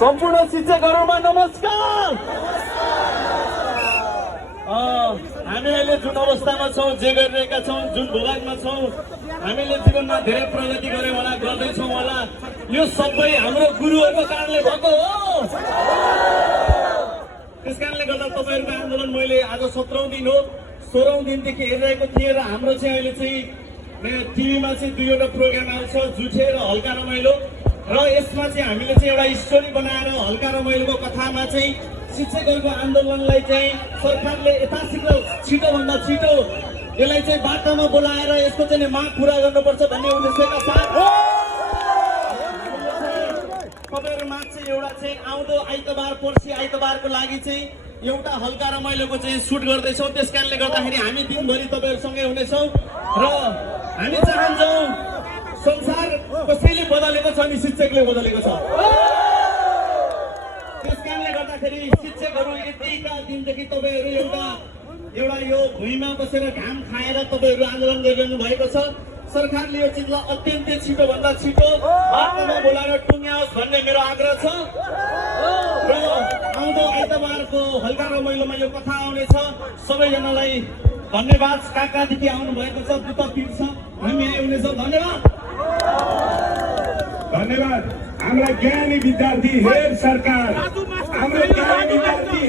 सम्पूर्ण शिक्षकहरुमा नमस्कार। हामी अहिले जुन अवस्थामा छौं, जे गरिरहेका छौं, जुन भूभागमा छौं, हामीले जीवनमा धेरै प्रगति गर्यौं होला, गर्दैछौं होला, यो सबै हाम्रो गुरुहरुको कारणले भएको हो। त्यसकारणले गर्दा तपाईहरुको आन्दोलन मैले आज 17औं दिन हो, 16औं दिनदेखि हेरिरहेको थिएँ र हाम्रो चाहिँ अहिले चाहिँ टिभीमा चाहिँ दुईवटा प्रोग्राम आउँछ, जुठे र हल्का रमाइलो, र यसमा चाहिँ हामीले चाहिँ एउटा स्टोरी बनाएर हल्का रमाइलोको कथामा चाहिँ शिक्षकहरुको आन्दोलनलाई चाहिँ सरकारले यथाशीघ्र छिटोभन्दा छिटो यसलाई चाहिँ बाटोमा बोलाएर यसको चाहिँ माग पूरा गर्नुपर्छ भन्ने उद्देश्यका साथ तपाईहरु माग चाहिँ एउटा चाहिँ आउँदो आइतबार, पर्सि आइतबारको लागि चाहिँ एउटा हल्का रमाइलोको चाहिँ सुट गर्दैछौँ। त्यसकारणले गर्दाखेरि हामी दिनभरि तपाईहरुसँगै हुनेछौँ र हामी चाहन्छौँ संसार कसैले बदलेको छ नि शिक्षकले बदलेको छ। त्यसकारणले गर्दाखेरि शिक्षकहरु यतिका दिनदेखि तपाईहरु एउटा यो भुइँमा बसेर घाम खाएर तपाईहरु आन्दोलन गरिरहनु भएको छ। सरकारले यो चिजलाई अत्यन्तै छिटो भन्दा छिटो बाटोमा बोलाएर टुङ्ग्याओस् भन्ने मेरो आग्रह छ र आउँदो आइतबारको हल्का रमाइलोमा यो कथा आउनेछ। सबैजनालाई धन्यवाद। काकादेखि आउनु भएको छ, दुत पिर छ, हामी आउनेछौँ। धन्यवाद। धन्यवाद। हाम्रा ज्ञानी विद्यार्थी हेर सरकार, हाम्रो ज्ञानी विद्यार्थी